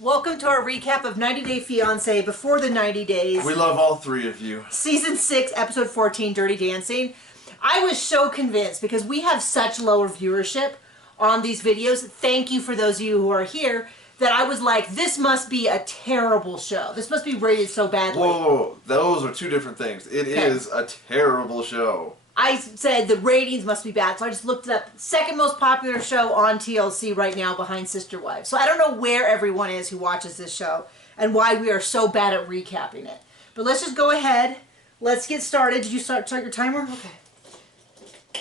Welcome to our recap of 90 Day Fiancé before the 90 days. We love all three of you. Season 6, Episode 14, Dirty Dancing. I was so convinced because we have such lower viewership on these videos. Thank you for those of you who are here. That I was like, this must be a terrible show. This must be rated so badly. Whoa, those are two different things. It is a terrible show. I said the ratings must be bad, so I just looked it up. Second most popular show on TLC right now behind Sister Wives. So I don't know where everyone is who watches this show and why we are so bad at recapping it. But let's just go ahead. Let's get started. Did you start your timer? Okay.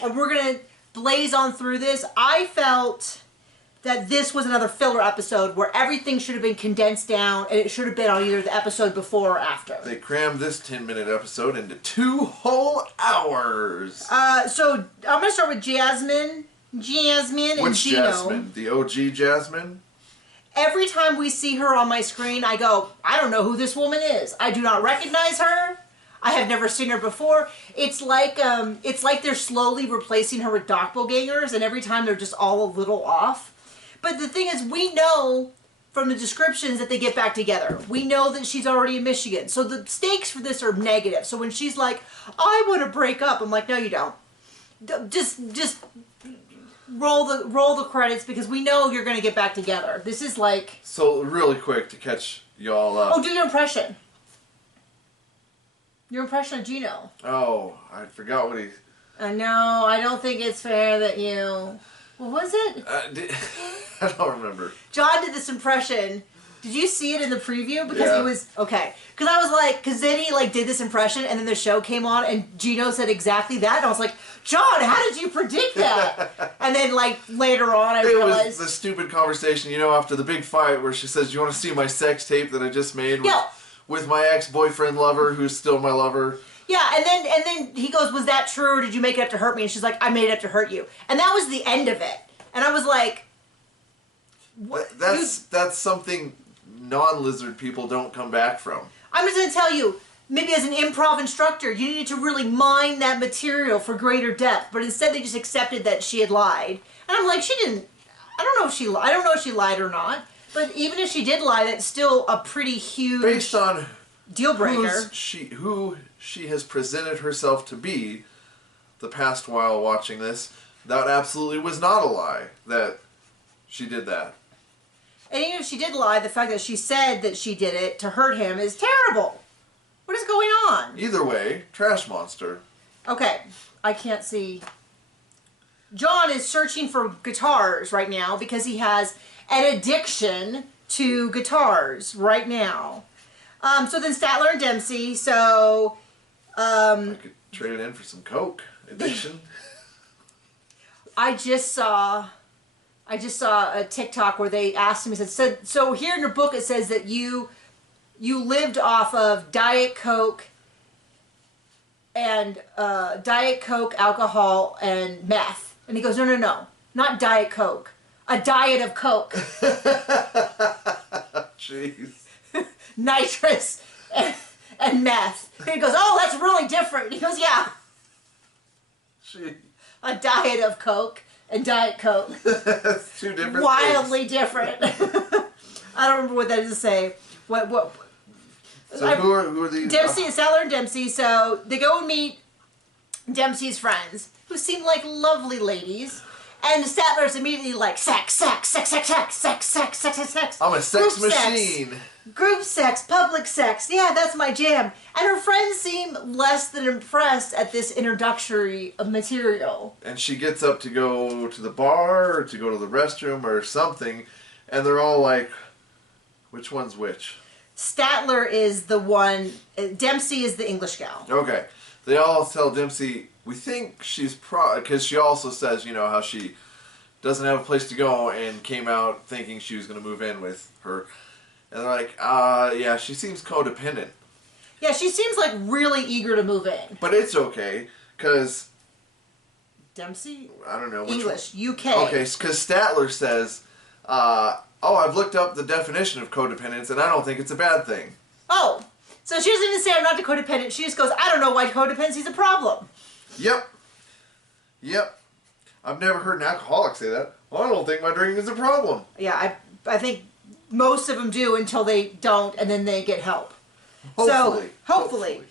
And we're going to blaze on through this. I felt that this was another filler episode where everything should have been condensed down and it should have been on either the episode before or after. They crammed this 10-minute episode into 2 whole hours. So I'm going to start with Jasmine and Gino. Which Jasmine? The OG Jasmine? Every time we see her on my screen, I go, I don't know who this woman is. I do not recognize her. I have never seen her before. It's like they're slowly replacing her with doppelgangers, and every time they're just all a little off. But the thing is, we know from the descriptions that they get back together. We know that she's already in Michigan. So the stakes for this are negative. So when she's like, I want to break up, I'm like, no, you don't. Just roll the credits because we know you're going to get back together. This is like... So really quick to catch y'all up. Oh, do your impression. Your impression of Gino. Oh, I forgot what he... No, I don't think it's fair that you... What was it? I don't remember. John did this impression. Did you see it in the preview? Because he was... Okay. Because I was like... Because then he did this impression and then the show came on and Gino said exactly that. And I was like, John, how did you predict that? And then later on I realized... It was the stupid conversation, after the big fight where she says, you want to see my sex tape that I just made with my ex-boyfriend lover who's still my lover? Yeah, and then he goes, was that true or did you make it up to hurt me? And she's like, I made it up to hurt you. And that was the end of it. And I was like... What? That's something non-lizard people don't come back from. I'm just going to tell you, maybe as an improv instructor, you needed to really mine that material for greater depth. But instead they just accepted that she had lied. And I'm like, she didn't... I don't know if she lied or not. But even if she did lie, that's still a pretty huge... Based on... deal breaker. Who she has presented herself to be the past while watching this, that absolutely was not a lie that she did that. And even if she did lie, the fact that she said that she did it to hurt him is terrible. What is going on? Either way, trash monster. Okay, I can't see. John is searching for guitars right now because he has an addiction to guitars right now. So then Statler and Dempsey, so... I could trade it in for some coke. Addiction. I just saw a TikTok where they asked him, he said, so here in your book it says that you lived off of Diet Coke and alcohol, and meth. And he goes, no, not Diet Coke. A diet of Coke. Jeez. Nitrous and meth. And he goes, oh, that's really different. And he goes, yeah. Jeez. A diet of Coke and Diet Coke. That's two different Wildly different. I don't remember what that is to say. What? So who are these? Dempsey and Statler and Dempsey. So they go and meet Dempsey's friends, who seem like lovely ladies. And Statler's immediately like, sex. I'm a sex machine. Group sex, public sex, yeah, that's my jam. And her friends seem less than impressed at this introductory material. And she gets up to go to the bar, or to go to the restroom, or something, and they're all like, which one's which? Statler is the one, Dempsey is the English gal. Okay. They all tell Dempsey, we think she's because she also says, how she doesn't have a place to go and came out thinking she was going to move in with her. And they're like, yeah, she seems codependent. Yeah, she seems like really eager to move in. But it's okay, because... Dempsey? I don't know. English, UK. Okay, because Statler says, oh, I've looked up the definition of codependence, and I don't think it's a bad thing. Oh, so she doesn't even say I'm not codependent. She just goes, I don't know why codependency is a problem. Yep. I've never heard an alcoholic say that. Well, I don't think my drinking is a problem. Yeah, I think most of them do until they don't, and then they get help. Hopefully. So, hopefully.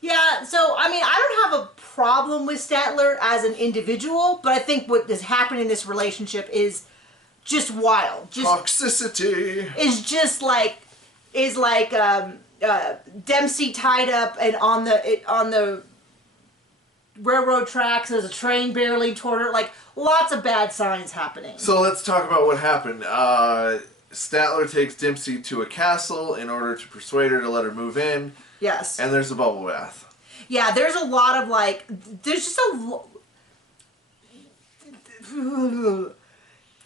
Yeah, so, I mean, I don't have a problem with Statler as an individual, but I think what has happened in this relationship is just wild. Just, toxicity. Is like Dempsey tied up and on the railroad tracks. There's a train barreling toward her. Like, lots of bad signs happening. So let's talk about what happened. Statler takes Dempsey to a castle in order to persuade her to let her move in. Yes. And there's a bubble bath. Yeah, there's a lot of like, there's just a...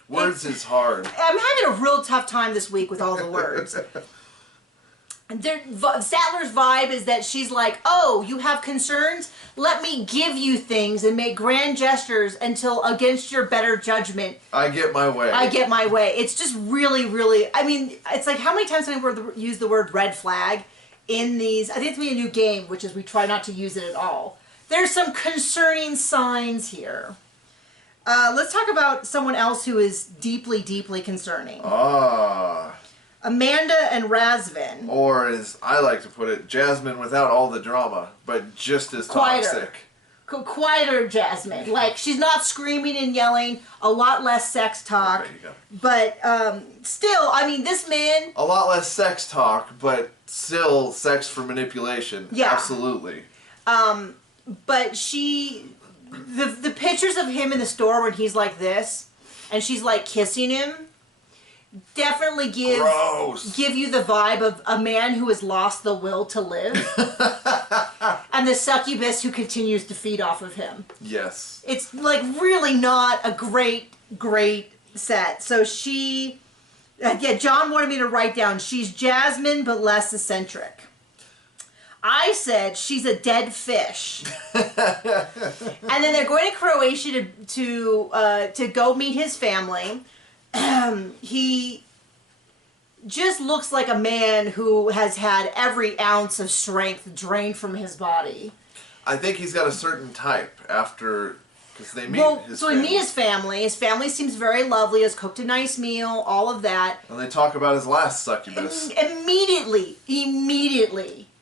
Words is hard. I'm having a real tough time this week with all the words. Statler's vibe is that she's like, oh, you have concerns? Let me give you things and make grand gestures until against your better judgment. I get my way. I get my way. It's just really, really, I mean, it's like how many times have I used the word red flag in these? I think it's going to be a new game, which is we try not to use it at all. There's some concerning signs here. Let's talk about someone else who is deeply, deeply concerning. Amanda and Razvan. Or, as I like to put it, Jasmine without all the drama, but just as toxic. Quieter Jasmine. Like, she's not screaming and yelling, a lot less sex talk. There you go. But still, I mean, this man... A lot less sex talk, but still sex for manipulation. Yeah. Absolutely. But she... The pictures of him in the store when he's like this, and she's like kissing him, definitely give you the vibe of a man who has lost the will to live, and the succubus who continues to feed off of him. Yes. It's like really not a great set. So she, yeah, John wanted me to write down, she's Jasmine but less eccentric. I said she's a dead fish. And then they're going to Croatia to go meet his family. He just looks like a man who has had every ounce of strength drained from his body. I think he's got a certain type after, because they meet his so family. we meet his family. His family seems very lovely, has cooked a nice meal, all of that. And they talk about his last succubus. Immediately,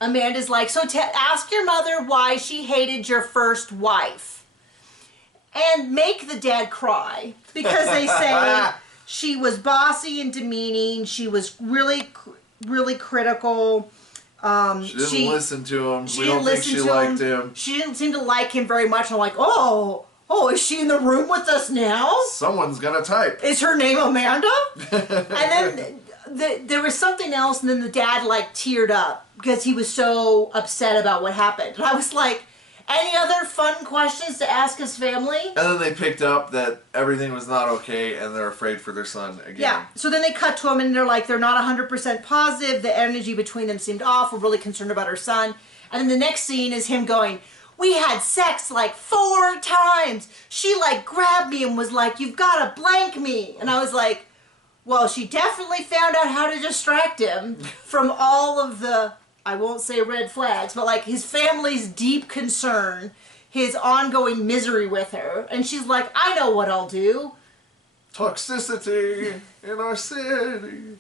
Amanda's like, so ask your mother why she hated your first wife. And make the dad cry. Because they say she was bossy and demeaning. She was really, really critical. She didn't listen to him. We don't think she liked him. She didn't seem to like him very much. I'm like, oh, is she in the room with us now? Someone's gonna type. Is her name Amanda? And then there was something else, and then the dad like teared up because he was so upset about what happened. And I was like, any other fun questions to ask his family? And then they picked up that everything was not okay, and they're afraid for their son again. Yeah. So then they cut to him, and they're like, they're not 100% positive. The energy between them seemed off. We're really concerned about our son. And then the next scene is him going, we had sex like 4 times. She like grabbed me and was like, you've got to blank me. And I was like, well, she definitely found out how to distract him from all of the, I won't say red flags, but like his family's deep concern, his ongoing misery with her. And she's like, I know what I'll do. Toxicity in our city.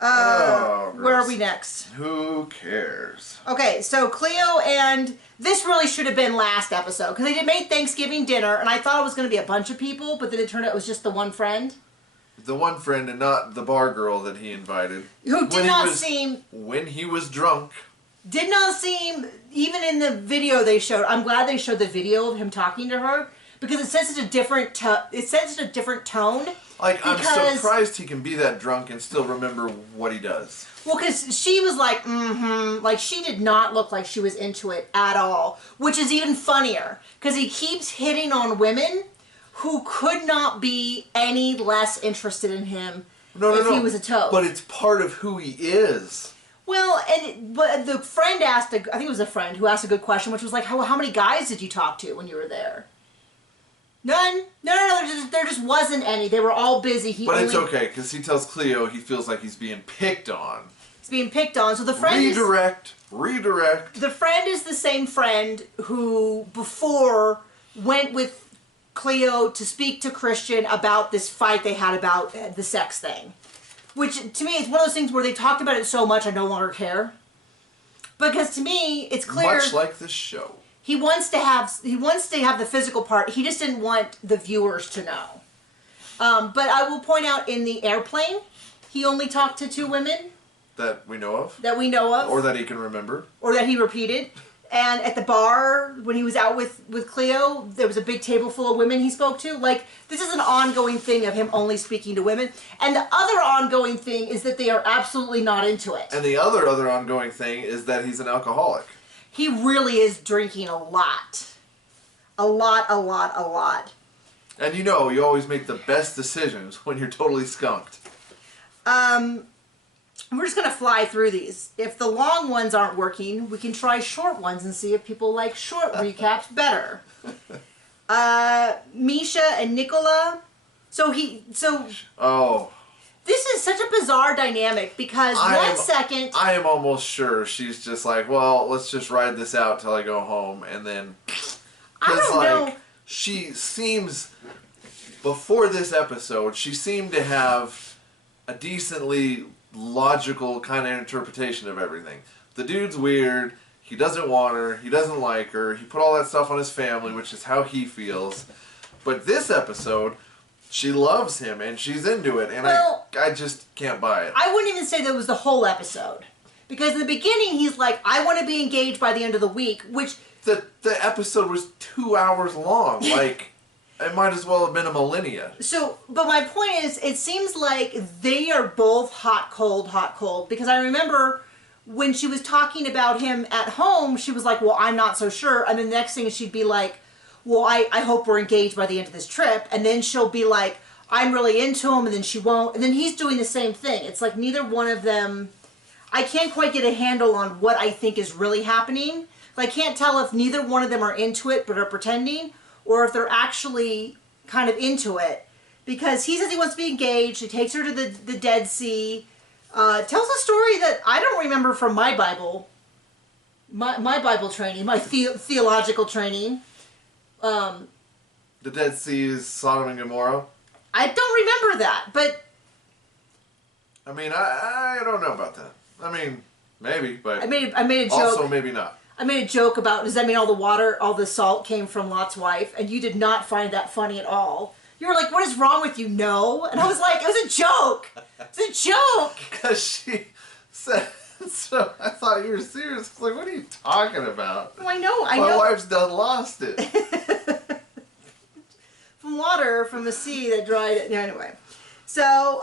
Where are we next? Who cares? Okay, so Cleo and... This really should have been last episode, because they made Thanksgiving dinner, and I thought it was going to be a bunch of people, but then it turned out it was just the one friend. The one friend and not the bar girl that he invited. Who did not seem... When he was drunk. Did not seem... Even in the video they showed... I'm glad they showed the video of him talking to her, because it sets such a different tone. Like, I'm surprised he can be that drunk and still remember what he does. Well, because she was like, like she did not look like she was into it at all, which is even funnier, because he keeps hitting on women who could not be any less interested in him if he was a toad. But it's part of who he is. Well, but the friend asked, I think it was a friend who asked a good question, which was like, how many guys did you talk to when you were there? None. No, there just wasn't any. They were all busy. It's okay, because he tells Cleo he feels like he's being picked on. He's being picked on, so the friend Redirect. The friend is the same friend who, before, went with Cleo to speak to Christian about this fight they had about the sex thing. Which, to me, is one of those things where they talked about it so much I no longer care. Because to me, it's clear... Much like this show. He wants to have the physical part. He just didn't want the viewers to know. But I will point out, in the airplane, he only talked to 2 women. That we know of. That we know of. Or that he can remember. Or that he repeated. And at the bar, when he was out with Cleo, there was a big table full of women he spoke to. Like, this is an ongoing thing of him only speaking to women. And the other ongoing thing is that they are absolutely not into it. And the other ongoing thing is that he's an alcoholic. He really is drinking a lot. A lot. And you know, you always make the best decisions when you're totally skunked. We're just going to fly through these. If the long ones aren't working, we can try short ones and see if people like short recaps better. Misha and Nicola. Oh. This is such a bizarre dynamic because I am almost sure she's just like, well, let's just ride this out till I go home, and then... I don't know. She seems... Before this episode, she seemed to have a decently logical kind of interpretation of everything. The dude's weird. He doesn't want her. He doesn't like her. He put all that stuff on his family, which is how he feels. But this episode, she loves him and she's into it, and I just can't buy it. I wouldn't even say that was the whole episode. Because in the beginning, he's like, I want to be engaged by the end of the week, which... The episode was 2 hours long. Like... It might as well have been a millennia. So, but my point is, it seems like they are both hot, cold, because I remember when she was talking about him at home, she was like, well, I'm not so sure. And then the next thing she'd be like, well, I hope we're engaged by the end of this trip. And then she'll be like, I'm really into him, and then she won't. And then he's doing the same thing. It's like neither one of them, I can't quite get a handle on what I think is really happening. I can't tell if neither one of them are into it, but are pretending, or if they're actually kind of into it. Because he says he wants to be engaged, he takes her to the Dead Sea, tells a story that I don't remember from my Bible, my Bible training, my theological training. The Dead Sea is Sodom and Gomorrah? I don't remember that, but... I mean, I don't know about that. I mean, maybe, but... I made a joke. Also, maybe not. I made a joke about, does that mean all the salt came from Lot's wife? And you did not find that funny at all. You were like, what is wrong with you? No. And I was like, it was a joke. It's a joke. Because she said, so I thought you were serious. I was like, what are you talking about? Oh, I know. My wife's done lost it. From water, from the sea that dried it. No, anyway. So,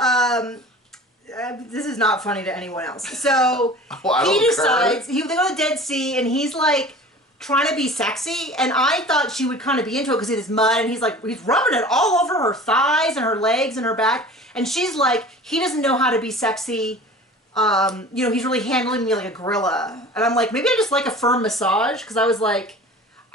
this is not funny to anyone else. So he decides they go to the Dead Sea, and he's like trying to be sexy, and I thought she would kind of be into it because it is mud, and he's rubbing it all over her thighs and her legs and her back, and she's like, he doesn't know how to be sexy. He's really handling me like a gorilla, and I'm like, maybe I just like a firm massage, because I was like,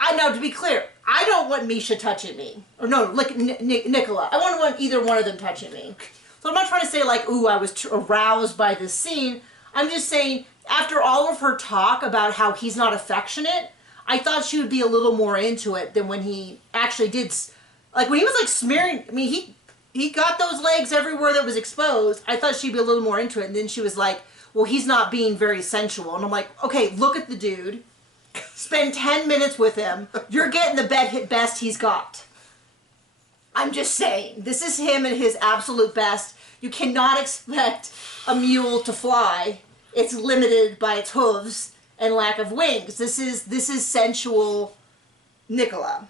to be clear, I don't want Misha touching me, or no, like Nicola. I wouldn't want either one of them touching me. So I'm not trying to say like, ooh, I was aroused by this scene. I'm just saying, after all of her talk about how he's not affectionate, I thought she would be a little more into it than when he actually did. Like, when he was like smearing, I mean, he got those legs everywhere that was exposed. I thought she'd be a little more into it. And then she was like, well, he's not being very sensual. And I'm like, okay, look at the dude. Spend 10 minutes with him. You're getting the best he's got. I'm just saying, this is him at his absolute best. You cannot expect a mule to fly. It's limited by its hooves and lack of wings. This is sensual Nicola.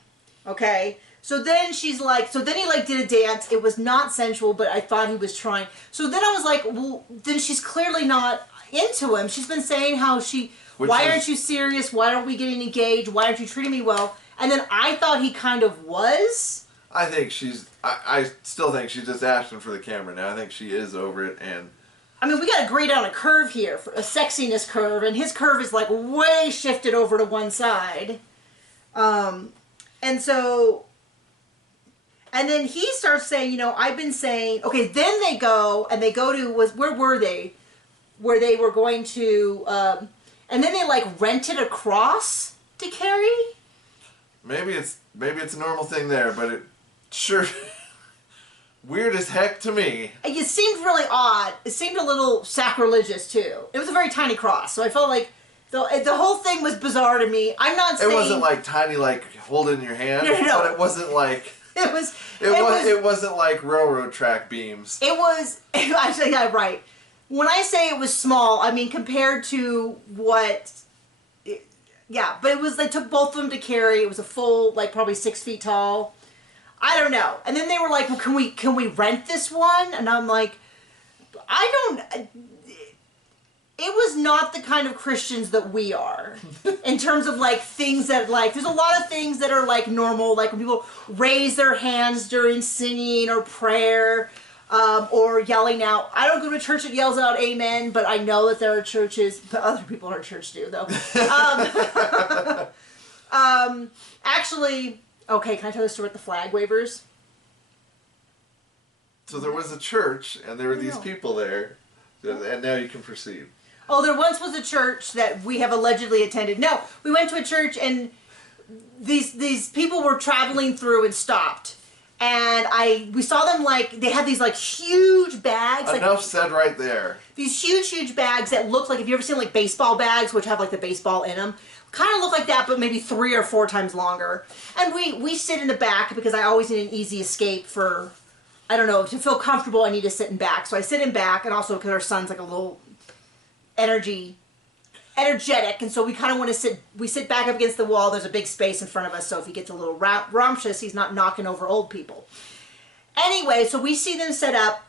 Okay? So then she's like, so then he like did a dance. It was not sensual, but I thought he was trying. So then I was like, well, then she's clearly not into him. She's been saying how why aren't you serious? Why aren't we getting engaged? Why aren't you treating me well? And then I thought he kind of was. I think I still think she's just asking for the camera now. I think she is over it, and... I mean, we got to grade on a curve here, a sexiness curve, and his curve is like way shifted over to one side. And then he starts saying, I've been saying, okay, then they go to, where were they? Where they were going to, and then they like rented a cross to carry? Maybe it's a normal thing there, but it sure weird as heck to me. It seemed really odd. It seemed a little sacrilegious too. It was a very tiny cross, so I felt like the whole thing was bizarre to me. I'm not saying... It wasn't like tiny, like hold it in your hand, no. but it wasn't like... It wasn't like railroad track beams. It was... Actually, yeah, right. When I say it was small, I mean compared to what... Yeah, but it was, they took both of them to carry. It was a full, like, probably 6 feet tall. I don't know. And then they were like, well, can we rent this one? And I'm like, it was not the kind of Christians that we are. In terms of, like, things that, like, there's a lot of things that are, like, normal. Like, when people raise their hands during singing or prayer, or yelling out. I don't go to a church that yells out amen, but I know that there are churches, but other people in our church do, though. Actually, okay, can I tell the story about the flag wavers? So there was a church, and there were these people there, and now you can proceed. Oh, there once was a church that we have allegedly attended. No, we went to a church, and these people were traveling through and stopped. And we saw them, like, they had these, like, huge bags. Enough like, said right there. These huge bags that look like, have you ever seen, like, baseball bags, which have, like, the baseball in them? Kind of look like that, but maybe 3 or 4 times longer. And we sit in the back because I always need an easy escape for, I don't know, to feel comfortable, I need to sit in back. So I sit in back, and also because our son's, like, a little energetic, and so we kind of want to sit back up against the wall. There's a big space in front of us, so if he gets a little rambunctious, he's not knocking over old people. Anyway, so we see them set up.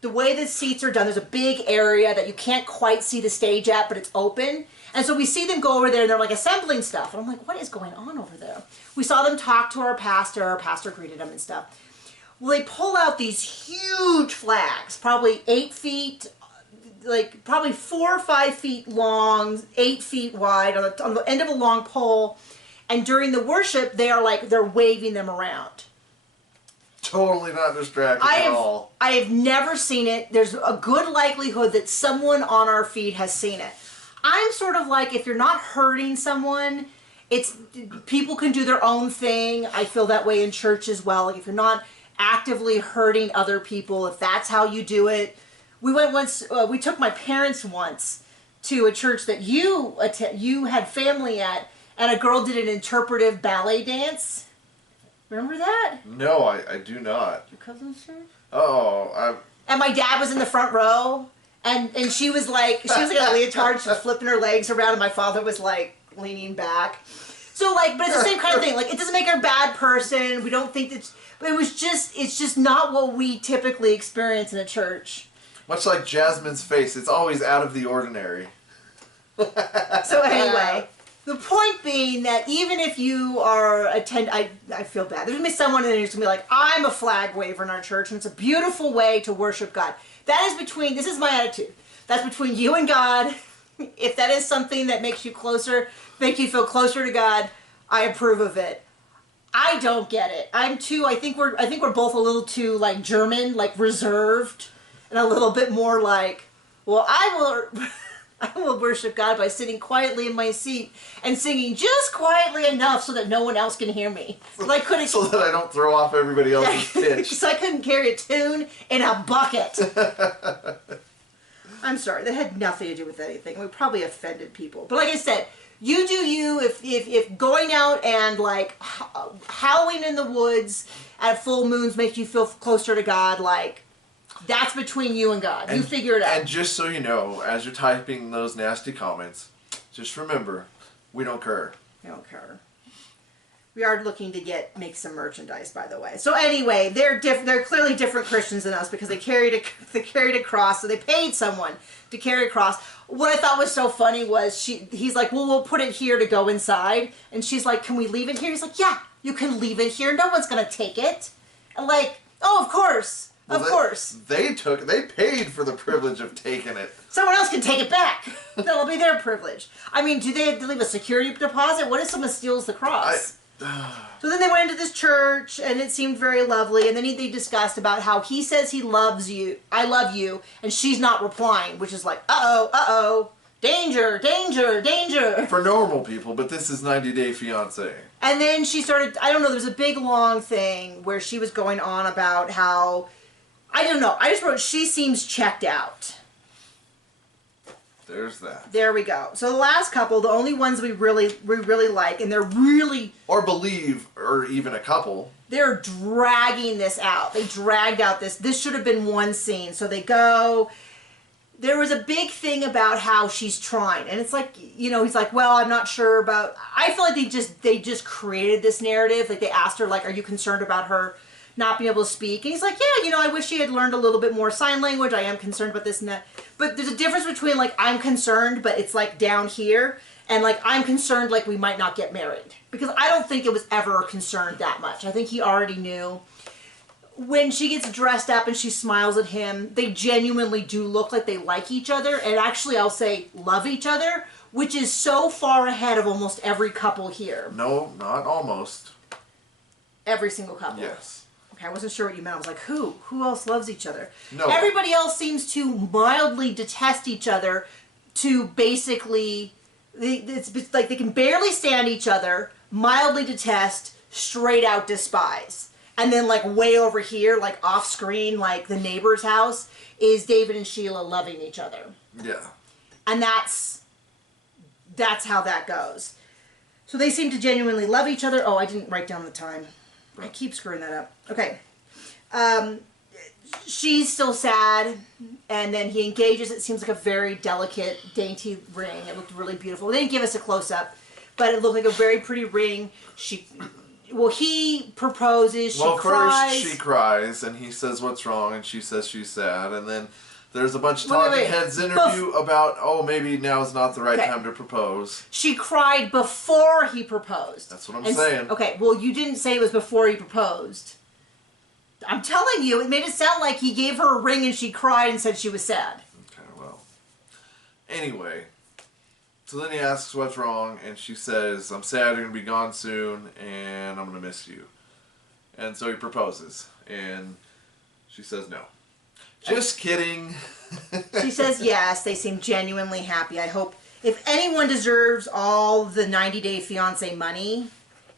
The way the seats are done, there's a big area that you can't quite see the stage at, but it's open. And so we see them go over there, and they're, like, assembling stuff. And I'm like, what is going on over there? We saw them talk to our pastor greeted them and stuff. Well, they pull out these huge flags, probably 8 feet, like probably 4 or 5 feet long, 8 feet wide, on the end of a long pole, and during the worship they're waving them around. Totally not distracting at all. I have never seen it. There's a good likelihood that someone on our feed has seen it. I'm sort of like, if you're not hurting someone, people can do their own thing. I feel that way in church as well. Like, if you're not actively hurting other people, if that's how you do it. We took my parents once to a church that you had family at, and a girl did an interpretive ballet dance. Remember that? No, I do not. Your cousin's church? Oh, And my dad was in the front row, and she was like a leotard, she was flipping her legs around, and my father was like leaning back. So, like, but it's the same kind of thing. Like, it doesn't make her a bad person. We don't think that, but it's just not what we typically experience in a church. Much like Jasmine's face, it's always out of the ordinary. So anyway, the point being that even if you are I feel bad. There's going to be someone in there who's going to be like, I'm a flag waver in our church, and it's a beautiful way to worship God. This is my attitude. That's between you and God. If that is something that makes you feel closer to God, I approve of it. I don't get it. I think we're both a little too, like, German, like, reserved. And a little bit more like, well, I will worship God by sitting quietly in my seat and singing just quietly enough so that no one else can hear me. So that I don't throw off everybody else's pitch. So I couldn't carry a tune in a bucket. I'm sorry, that had nothing to do with anything. We probably offended people. But like I said, you do you. If going out and, like, howling in the woods at full moons makes you feel closer to God, like, that's between you and God. You figure it out. And just so you know, as you're typing those nasty comments, just remember, we don't care. We don't care. We are looking to make some merchandise, by the way. So anyway, they're clearly different Christians than us because they carried a cross, so they paid someone to carry a cross. What I thought was so funny was he's like, well, we'll put it here to go inside, and she's like, can we leave it here? He's like, yeah, you can leave it here. No one's gonna take it. And like, oh, of course. Of course. They paid for the privilege of taking it. Someone else can take it back. That'll be their privilege. I mean, do they have to leave a security deposit? What if someone steals the cross? So then they went into this church, and it seemed very lovely, and then they discussed about how he says he loves you, I love you, and she's not replying, which is like, uh-oh, danger, danger, danger. For normal people, but this is 90 Day Fiancé. And then she started, I don't know, there's a big long thing where she was going on about how, I don't know, I just wrote, she seems checked out. There's that. There we go. So the last couple, the only ones we really like, and they're really... Or believe, or even a couple. They're dragging this out. They dragged out this. This should have been one scene. So they go... There was a big thing about how she's trying. And it's like, you know, he's like, well, I'm not sure about... I feel like they just created this narrative. Like, they asked her, like, are you concerned about her not being able to speak? And he's like, yeah, you know, I wish she had learned a little bit more sign language. I am concerned about this and that. But there's a difference between, like, I'm concerned, but it's, like, down here, and, like, I'm concerned, like, we might not get married. Because I don't think it was ever concerned that much. I think he already knew. When she gets dressed up and she smiles at him, they genuinely do look like they like each other, and actually, I'll say, love each other, which is so far ahead of almost every couple here. No, not almost. Every single couple. Yes. I wasn't sure what you meant. I was like, who? Who else loves each other? No. Everybody else seems to mildly detest each other to basically... It's like they can barely stand each other, mildly detest, straight out despise. And then, like, way over here, like, off screen, like, the neighbor's house, is David and Sheila loving each other. Yeah. And that's how that goes. So they seem to genuinely love each other. Oh, I didn't write down the time. I keep screwing that up. Okay. She's still sad, and then he engages. It seems like a very delicate, dainty ring. It looked really beautiful. They didn't give us a close-up, but it looked like a very pretty ring. He proposes, she cries. First she cries, and he says, what's wrong? And she says she's sad, and then there's a bunch of talking heads interview about, oh, maybe now's not the right time to propose. She cried before he proposed. That's what I'm saying. Okay, well, you didn't say it was before he proposed. I'm telling you, it made it sound like he gave her a ring and she cried and said she was sad. Okay, well. Anyway, so then he asks what's wrong, and she says, I'm sad you're going to be gone soon, and I'm going to miss you. And so he proposes, and she says no. Just kidding. She says yes. They seem genuinely happy. I hope if anyone deserves all the 90 Day Fiancé money,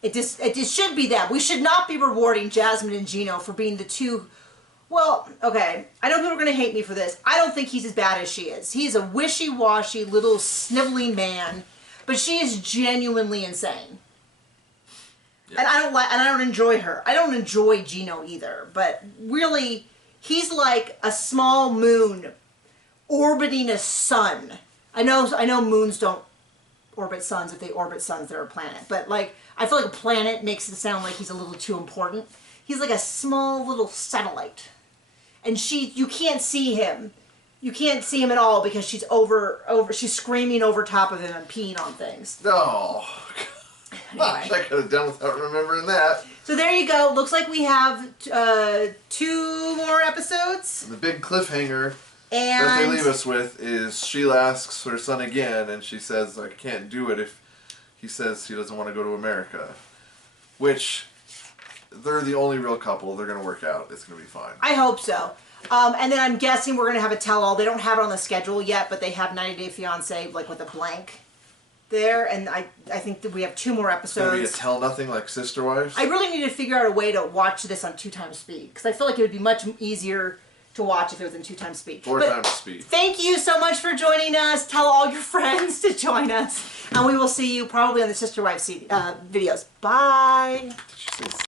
it just should be them. We should not be rewarding Jasmine and Gino for being the two. Well, okay. I know people are going to hate me for this. I don't think he's as bad as she is. He's a wishy-washy little sniveling man, but she is genuinely insane. Yeah. And I don't enjoy her. I don't enjoy Gino either. But really, he's like a small moon orbiting a sun. I know moons don't orbit suns. If they orbit suns, they're a planet. But, like, I feel like a planet makes it sound like he's a little too important. He's like a small little satellite. And you can't see him. You can't see him at all because she's she's screaming over top of him and peeing on things. Oh, anyway. I could have done without remembering that. So there you go. Looks like we have 2 more episodes. And the big cliffhanger that they leave us with is Sheila asks her son again, and she says, I can't do it if he says he doesn't want to go to America. Which, they're the only real couple. They're going to work out. It's going to be fine. I hope so. And then I'm guessing we're going to have a tell-all. They don't have it on the schedule yet, but they have 90 Day Fiancé, like, with a blank there. And I think that we have 2 more episodes. It's going to be a tell-nothing like Sister Wives? I really need to figure out a way to watch this on 2 times speed. Because I feel like it would be much easier to watch if it was in 2 times speed. 4 times speed. Thank you so much for joining us. Tell all your friends to join us. And we will see you probably on the Sister Wives videos. Bye.